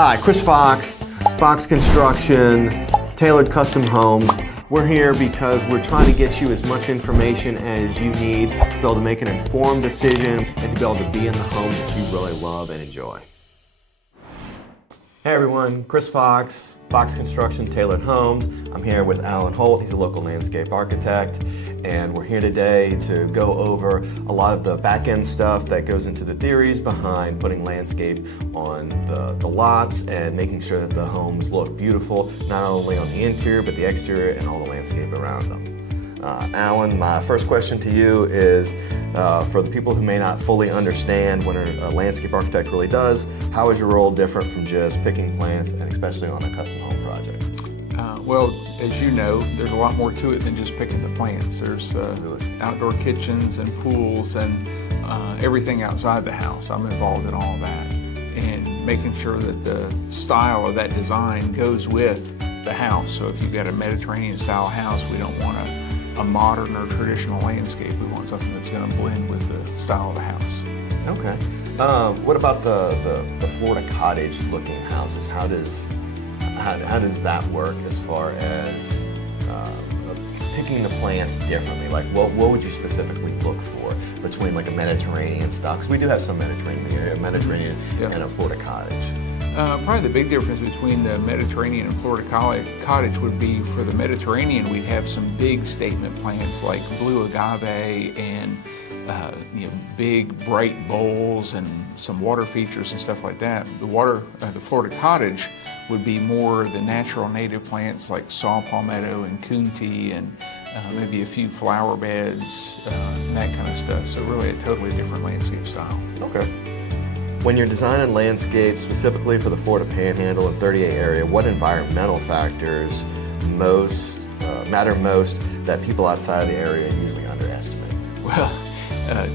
Hi, Chris Fox, Fox Construction, Tailored Custom Homes. We're here because we're trying to get you as much information as you need to be able to make an informed decision and to be able to be in the home that you really love and enjoy. Hey everyone, Chris Fox, Fox Construction, Tailored Homes. I'm here with Alan Holt. He's a local landscape architect, and we're here today to go over a lot of the back-end stuff that goes into the theories behind putting landscape on the lots and making sure that the homes look beautiful, not only on the interior, but the exterior and all the landscape around them. Alan, my first question to you is, for the people who may not fully understand what a landscape architect really does, how is your role different from just picking plants, and especially on a custom home project? Well, as you know, there's a lot more to it than just picking the plants. There's outdoor kitchens and pools and everything outside the house. I'm involved in all of that, and making sure that the style of that design goes with the house. So if you've got a Mediterranean style house, we don't want a modern or traditional landscape. We want something that's going to blend with the style of the house. Okay. What about the Florida cottage looking houses? How does that work as far as picking the plants differently? Like what would you specifically look for between like a Mediterranean style? Because we do have some Mediterranean area, Mediterranean and a Florida cottage. Probably the big difference between the Mediterranean and Florida cottage would be, for the Mediterranean, we'd have some big statement plants like blue agave and big bright bowls and some water features and stuff like that. The Florida cottage would be more the natural native plants like saw palmetto and coontie and maybe a few flower beds and that kind of stuff. So really a totally different landscape style. Okay. When you're designing landscape specifically for the Florida Panhandle and 38 area, what environmental factors matter most that people outside of the area usually underestimate? Well,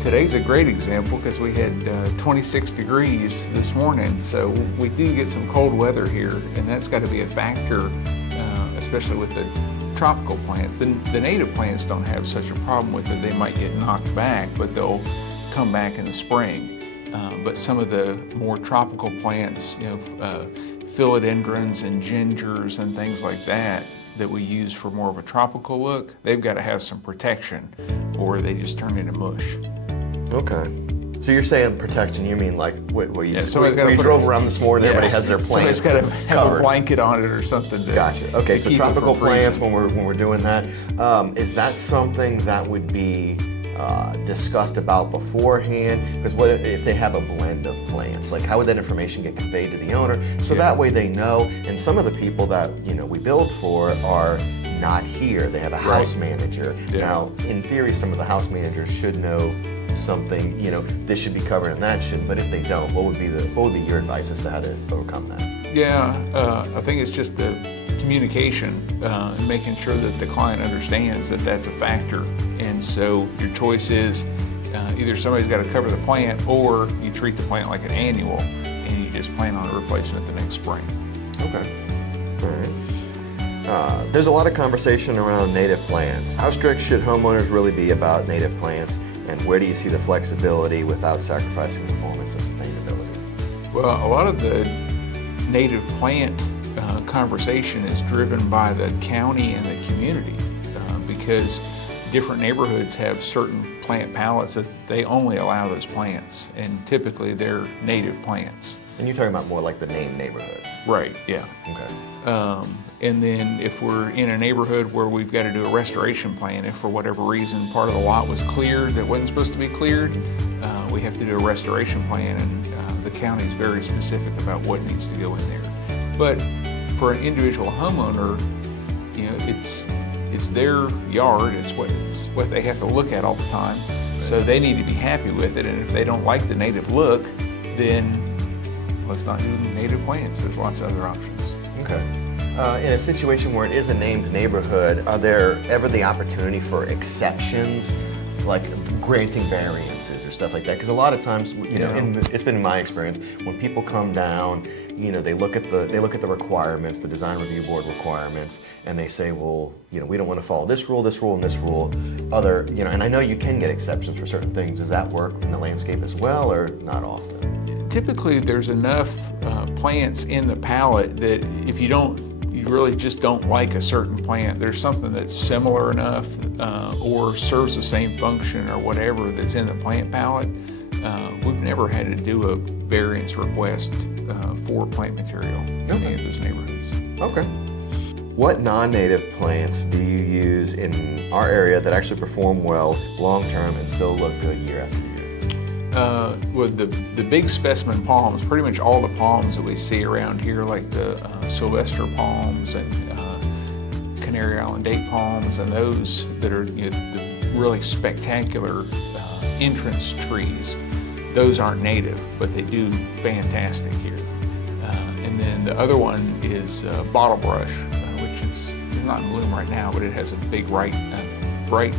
today's a great example because we had 26 degrees this morning, so we do get some cold weather here, and that's got to be a factor, especially with the tropical plants. The native plants don't have such a problem with it. They might get knocked back, but they'll come back in the spring. But some of the more tropical plants, philodendrons and gingers and things like that we use for more of a tropical look, they've got to have some protection or they just turn into mush. Okay. So you're saying protection, you mean like where you drove around this morning, everybody has their plants somebody's got to have a blanket on it or something. Gotcha. Okay, so tropical plants, when we're doing that, is that something that would be discussed about beforehand? Because what if they have a blend of plants? Like how would that information get conveyed to the owner? So that way they know, and some of the people that we build for are not here. They have a house manager. Now, in theory, some of the house managers should know something, this should be covered and that shouldn't, but if they don't, what would be your advice as to how to overcome that? I think it's just the communication and making sure that the client understands that that's a factor. And so your choice is either somebody's got to cover the plant or you treat the plant like an annual and you just plan on replacing it the next spring. Okay. All right. There's a lot of conversation around native plants. How strict should homeowners really be about native plants, and where do you see the flexibility without sacrificing performance and sustainability? Well, a lot of the native plant conversation is driven by the county and the community because different neighborhoods have certain plant palettes that they only allow those plants, and typically they're native plants. And you're talking about more like the named neighborhoods? Right, yeah. Okay. And then if we're in a neighborhood where we've got to do a restoration plan, if for whatever reason part of the lot was cleared that wasn't supposed to be cleared, we have to do a restoration plan, and the county is very specific about what needs to go in there. But for an individual homeowner, it's their yard, it's what they have to look at all the time. So they need to be happy with it, and if they don't like the native look, then let's not do native plants. There's lots of other options. Okay. In a situation where it is a named neighborhood, are there ever the opportunity for exceptions, like granting variances or stuff like that? Because a lot of times, it's been in my experience, when people come down, they look at the requirements, the design review board requirements, and they say, well, we don't want to follow this rule, and this rule. And I know you can get exceptions for certain things. Does that work in the landscape as well, or not often? Typically, there's enough plants in the palette that if you really just don't like a certain plant, there's something that's similar enough or serves the same function or whatever that's in the plant palette. We've never had to do a variance request for plant material in any of those neighborhoods. Okay. What non-native plants do you use in our area that actually perform well long-term and still look good year after year? Well, the big specimen palms, pretty much all the palms that we see around here, like the Sylvester palms and Canary Island date palms, and those that are the really spectacular entrance trees, those aren't native, but they do fantastic here. And then the other one is bottle brush, which is not in bloom right now, but it has a big bright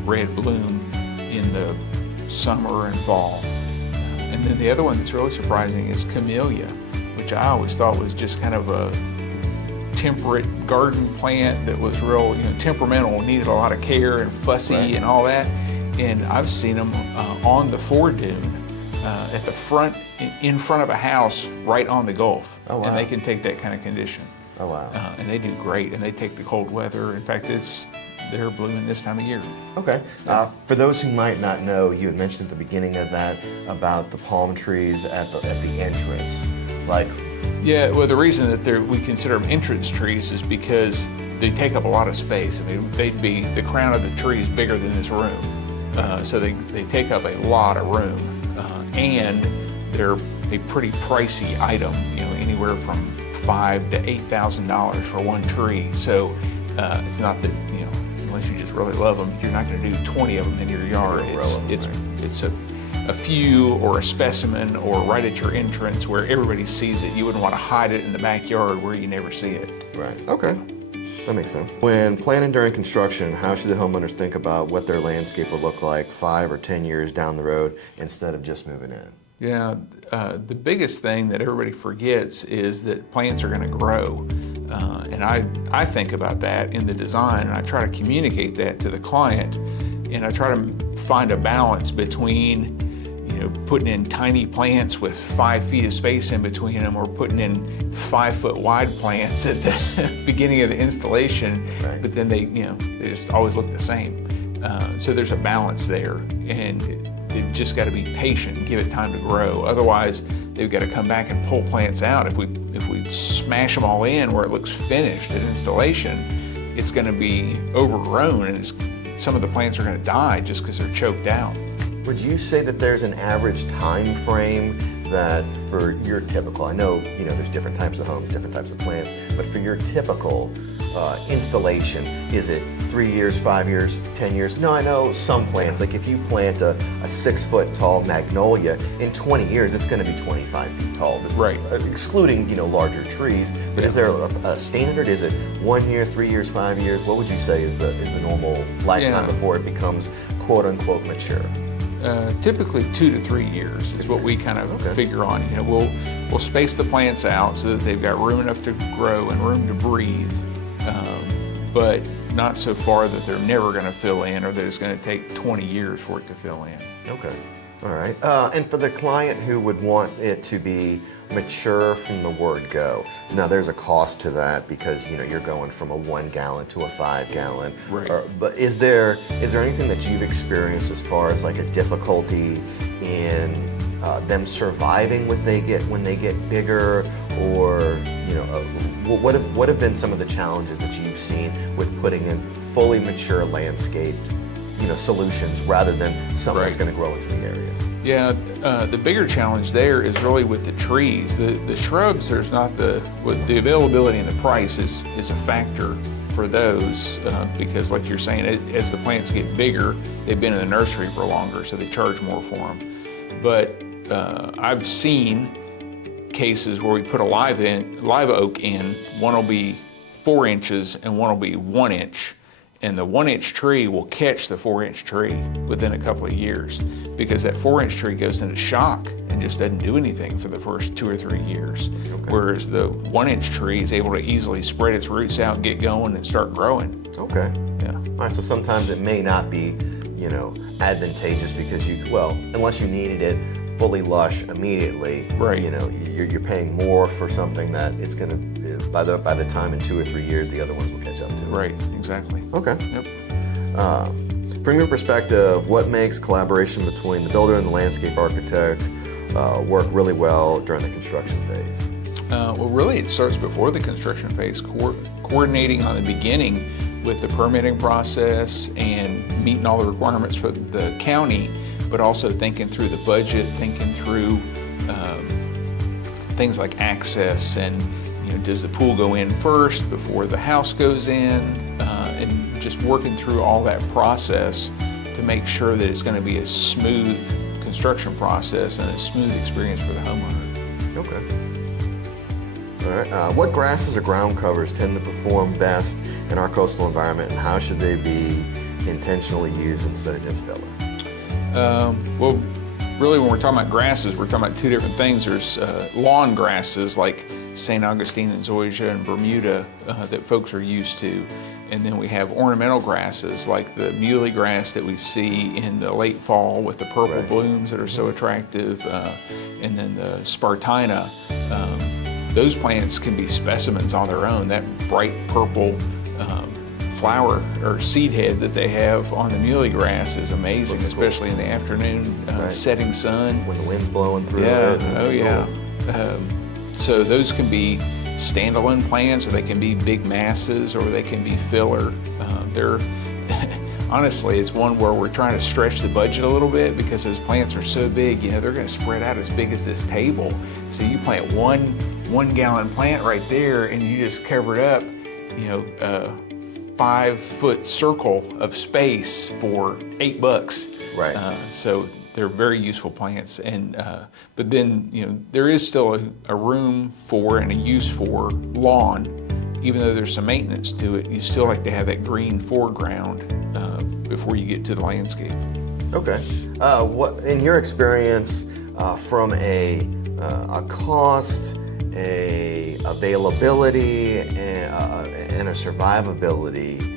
red bloom in the summer and fall. And then the other one that's really surprising is camellia, which I always thought was just kind of a temperate garden plant that was real, temperamental, needed a lot of care and fussy and all that. And I've seen them on the foredune at the front, in front of a house right on the Gulf. Oh, wow. And they can take that kind of condition. Oh, wow. And they do great, and they take the cold weather. In fact, they're blooming this time of year. Okay. For those who might not know, you had mentioned at the beginning of that about the palm trees at the entrance. Yeah, well, the reason that we consider them entrance trees is because they take up a lot of space. I mean, the crown of the tree is bigger than this room. So they take up a lot of room. And they're a pretty pricey item, anywhere from $5,000 to $8,000 for one tree. So it's not that, unless you just really love them, you're not going to do 20 of them in your yard. It's a few or a specimen or right at your entrance where everybody sees it. You wouldn't want to hide it in the backyard where you never see it. Right. Okay. That makes sense. When planning during construction, how should the homeowners think about what their landscape will look like 5 or 10 years down the road instead of just moving in? Yeah, the biggest thing that everybody forgets is that plants are going to grow. And I think about that in the design, and I try to communicate that to the client, and I try to find a balance between putting in tiny plants with 5 feet of space in between them, or putting in 5 foot wide plants at the beginning of the installation, right. But then they just always look the same. So there's a balance there, and they've just got to be patient and give it time to grow. Otherwise, they've got to come back and pull plants out. If we smash them all in where it looks finished at installation, it's going to be overgrown, and some of the plants are going to die just because they're choked out. Would you say that there's an average time frame that for your typical, I know there's different types of homes, different types of plants, but for your typical installation, is it 3 years, 5 years, 10 years? No, I know some plants, like if you plant a 6 foot tall magnolia, in 20 years it's going to be 25 feet tall. Right. Excluding larger trees, but is there a standard? Is it 1 year, 3 years, 5 years? What would you say is the normal lifetime before it becomes quote unquote mature? Typically 2 to 3 years is what we kind of figure on. We'll space the plants out so that they've got room enough to grow and room to breathe, but not so far that they're never going to fill in, or that it's going to take 20 years for it to fill in. Okay. All right. And for the client who would want it to be mature from the word go, now there's a cost to that because you're going from a 1 gallon to a 5 gallon. Right. But is there anything that you've experienced as far as like a difficulty in them surviving when they get bigger, or what have been some of the challenges that you've seen with putting in fully mature landscaped solutions rather than something that's going to grow into the area? Yeah, the bigger challenge there is really with the trees. The shrubs, there's not the availability and the price is a factor for those because, like you're saying, as the plants get bigger, they've been in the nursery for longer, so they charge more for them. But I've seen cases where we put a live oak in. One will be 4 inches and one will be 1 inch. And the 1 inch tree will catch the 4 inch tree within a couple of years, because that 4 inch tree goes into shock and just doesn't do anything for the first 2 or 3 years. Okay. Whereas the 1 inch tree is able to easily spread its roots out, get going, and start growing. Okay. Yeah. All right, so sometimes it may not be, advantageous because unless you needed it fully lush immediately, Right. you know, you're paying more for something that it's going to, by the time in 2 or 3 years, the other ones will catch up to. Right, exactly. Okay. Yep. From your perspective, what makes collaboration between the builder and the landscape architect work really well during the construction phase? Well, really, it starts before the construction phase, coordinating on the beginning with the permitting process and meeting all the requirements for the county, but also thinking through the budget, thinking through things like access and, you know, does the pool go in first before the house goes in, and just working through all that process to make sure that it's going to be a smooth construction process and a smooth experience for the homeowner. Okay. All right. What grasses or ground covers tend to perform best in our coastal environment, and how should they be intentionally used instead of just filler? Well, really, when we're talking about grasses, we're talking about two different things. There's lawn grasses like St. Augustine and zoysia and Bermuda that folks are used to. And then we have ornamental grasses like the muley grass that we see in the late fall with the purple Right. blooms that are so attractive, and then the spartina. Those plants can be specimens on their own. That bright purple flower or seed head that they have on the muley grass is amazing, Looks cool. especially in the afternoon, Right. setting sun. When the wind's blowing through Yeah, it. and oh it's yeah. cool. So those can be standalone plants, or they can be big masses, or they can be filler. They're honestly, it's one where we're trying to stretch the budget a little bit because those plants are so big. You know, they're going to spread out as big as this table. So you plant one gallon plant right there, and you just cover it up. You know, 5-foot circle of space for $8. Right. So they're very useful plants, and but then, you know, there is still a room for and a use for lawn. Even though there's some maintenance to it, you still like to have that green foreground before you get to the landscape. Okay. What, in your experience, from a cost, a availability, and a survivability,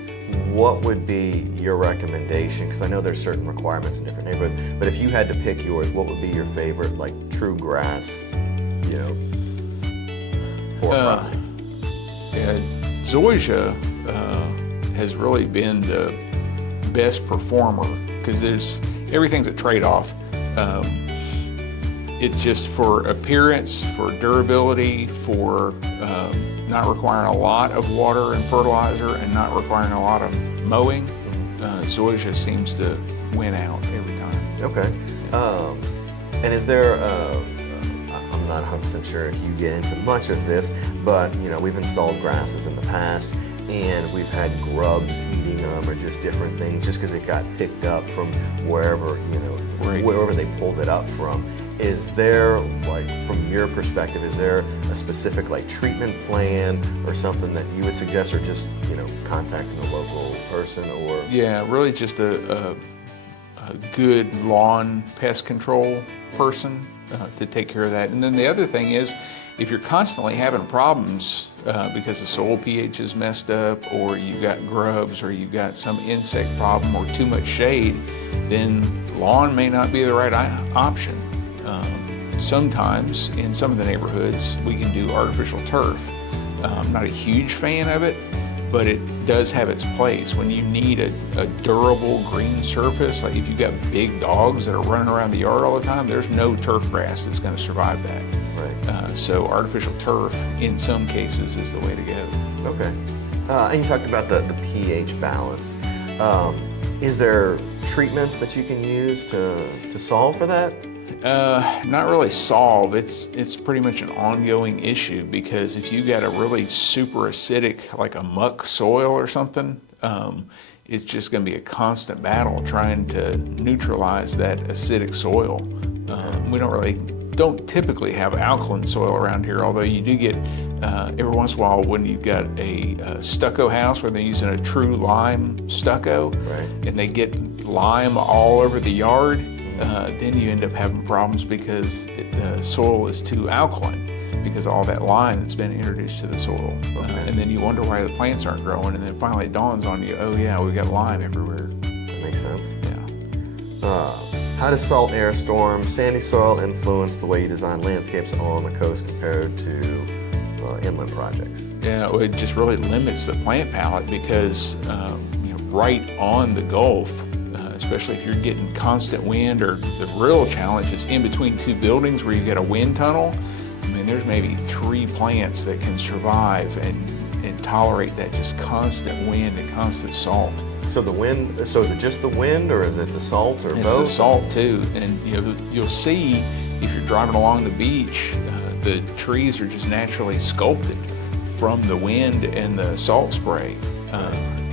what would be your recommendation? Because I know there's certain requirements in different neighborhoods, but if you had to pick yours, what would be your favorite, like, true grass, you know, for properties? Yeah, zoysia has really been the best performer because everything's a trade-off. It's just for appearance, for durability, for not requiring a lot of water and fertilizer and not requiring a lot of mowing. Zoysia seems to win out every time. Okay. And is there, I'm not 100% sure if you get into much of this, but, you know, we've installed grasses in the past and we've had grubs eating them or just different things just because it got picked up from wherever, you know, Right. wherever they pulled it up from. Is there, like, from your perspective, is there a specific, like, treatment plan or something that you would suggest, or just, you know, contacting a local person, or? Yeah, really just a good lawn pest control person to take care of that. And then the other thing is, if you're constantly having problems because the soil pH is messed up, or you've got grubs, or you've got some insect problem, or too much shade, then lawn may not be the right option. Sometimes in some of the neighborhoods we can do artificial turf. I'm not a huge fan of it, but it does have its place. When you need a durable green surface, like if you've got big dogs that are running around the yard all the time, there's no turf grass that's going to survive that. Right. So artificial turf in some cases is the way to go. Okay. And you talked about the pH balance. Is there treatments that you can use to solve for that? Not really solve. It's pretty much an ongoing issue, because if you got a really super acidic, like a muck soil or something, it's just going to be a constant battle trying to neutralize that acidic soil. We don't typically have alkaline soil around here, although you do get every once in a while when you've got a stucco house where they're using a true lime stucco, Right. and they get lime all over the yard. Then you end up having problems because the soil is too alkaline because of all that lime that's been introduced to the soil. Okay. And then you wonder why the plants aren't growing, and then finally it dawns on you, oh yeah, we've got lime everywhere. That makes sense. Yeah. How does salt air storm, sandy soil influence the way you design landscapes along the coast compared to inland projects? Yeah, well, it just really limits the plant palette because right on the Gulf, especially if you're getting constant wind, or the real challenge is in between two buildings where you get a wind tunnel. I mean, there's maybe 3 plants that can survive and tolerate that just constant wind and constant salt. So the wind, so is it just the wind, or is it the salt, or both? It's the salt too, and you'll see if you're driving along the beach, the trees are just naturally sculpted from the wind and the salt spray.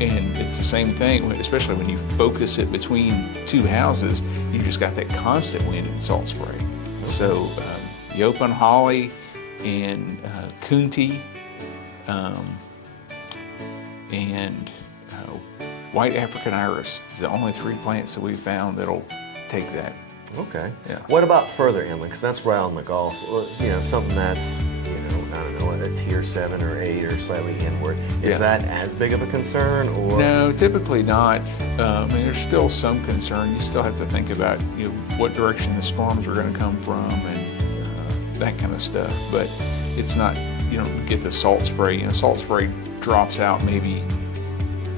And it's the same thing, especially when you focus it between 2 houses, you just got that constant wind and salt spray. So 𝙎𝙚𝙀 holly and 𝙬𝙀 and white African iris is the only 3 plants that we've found that'll take that. Okay. Yeah. What about further inland? Because that's right on the Gulf. Something that's, I don't know, a tier 7 or 8 or slightly inward. Is that as big of a concern, or? No, typically not. I mean, there's still some concern. You still have to think about what direction the storms are going to come from and that kind of stuff. But it's not, you don't get the salt spray. Salt spray drops out maybe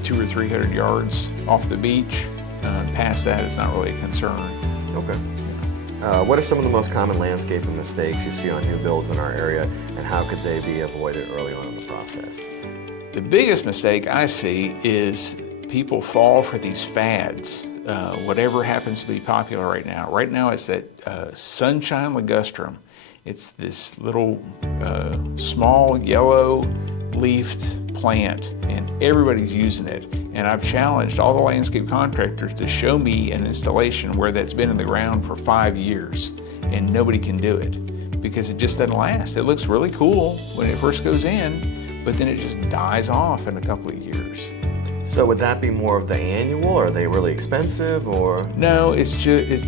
200 or 300 yards off the beach. Past that, it's not really a concern. Okay. What are some of the most common landscaping mistakes you see on new builds in our area, and how could they be avoided early on in the process? The biggest mistake I see is people fall for these fads, whatever happens to be popular right now. Right now it's that sunshine ligustrum. It's this little small yellow leafed plant, and everybody's using it. And I've challenged all the landscape contractors to show me an installation where that's been in the ground for 5 years and nobody can do it because it just doesn't last. It looks really cool when it first goes in, but then it just dies off in a couple of years. So would that be more of the annual, or are they really expensive, or? No, it's just,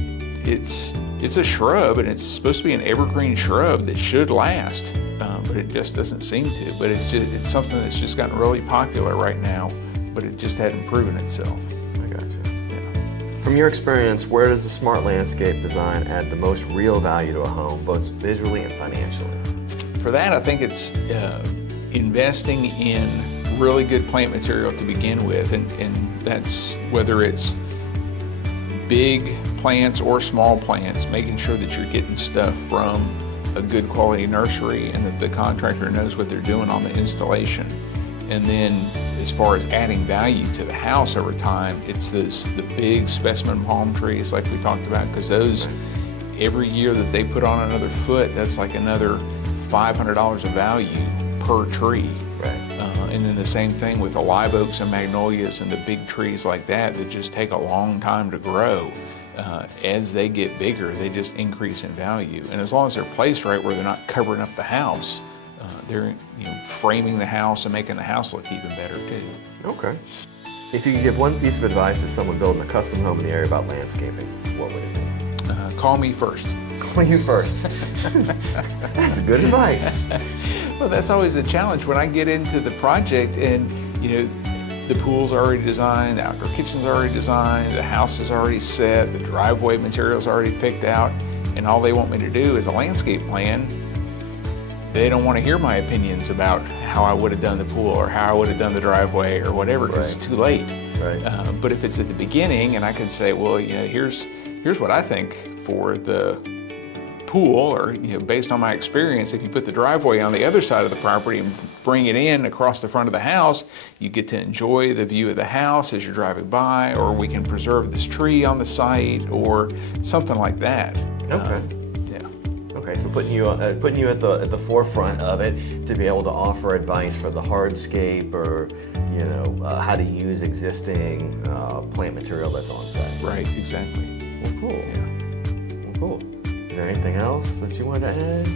it's a shrub, and it's supposed to be an evergreen shrub that should last, but it just doesn't seem to. But it's something that's just gotten really popular right now, but it just hadn't proven itself. I got you. Yeah. From your experience, where does the smart landscape design add the most real value to a home, both visually and financially? For that, I think it's investing in really good plant material to begin with, and that's whether it's big plants or small plants, making sure that you're getting stuff from a good quality nursery and that the contractor knows what they're doing on the installation. And then as far as adding value to the house over time, it's the big specimen palm trees like we talked about, because those, every year that they put on another foot, that's like another $500 of value per tree. Right. And then the same thing with the live oaks and magnolias and the big trees like that just take a long time to grow. As they get bigger, they just increase in value. And as long as they're placed right where they're not covering up the house, they're framing the house and making the house look even better too. Okay. If you could give one piece of advice to someone building a custom home in the area about landscaping, what would it be? Call me first. Call you first. That's good advice. Well, that's always the challenge when I get into the project and the pool's already designed, the outdoor kitchen's already designed, the house is already set, the driveway material's already picked out, and all they want me to do is a landscape plan. They don't want to hear my opinions about how I would have done the pool or how I would have done the driveway or whatever, because it's too late. Right. But if it's at the beginning and I can say, well, here's what I think for the pool, or based on my experience, if you put the driveway on the other side of the property and bring it in across the front of the house, you get to enjoy the view of the house as you're driving by, or we can preserve this tree on the site, or something like that. Okay. Okay, so putting you at the forefront of it to be able to offer advice for the hardscape, or how to use existing plant material that's on site. Right. Exactly. Well, cool. Yeah. Well, cool. Is there anything else that you wanted to add?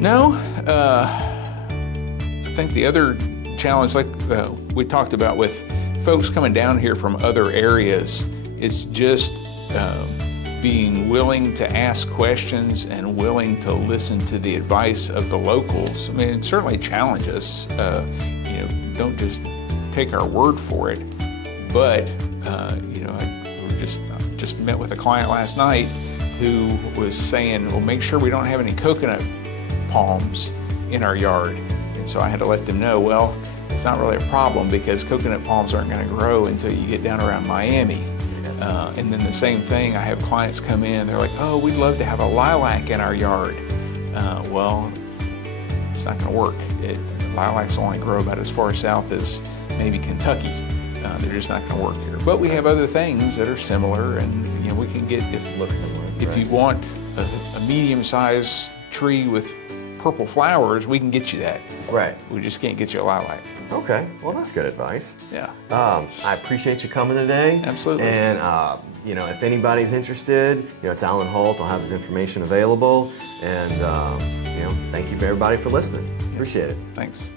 No. I think the other challenge, like we talked about with folks coming down here from other areas, is just being willing to ask questions and willing to listen to the advice of the locals. I mean, certainly challenge us. Don't just take our word for it, but we're just just met with a client last night who was saying, well, make sure we don't have any coconut palms in our yard. And so I had to let them know, well, it's not really a problem because coconut palms aren't going to grow until you get down around Miami. And then the same thing, I have clients come in, they're like, oh, we'd love to have a lilac in our yard. Well, it's not going to work. Lilacs only grow about as far south as maybe Kentucky. They're just not going to work here. But we have other things that are similar, and you know, we can get, if you want a medium-sized tree with purple flowers, we can get you that. Right. We just can't get you a lilac. Okay, well, that's good advice. Yeah. I appreciate you coming today. Absolutely. And you know, if anybody's interested, you know, it's Alan Holt. I'll have his information available. And you know, thank you everybody for listening. Appreciate it. Thanks.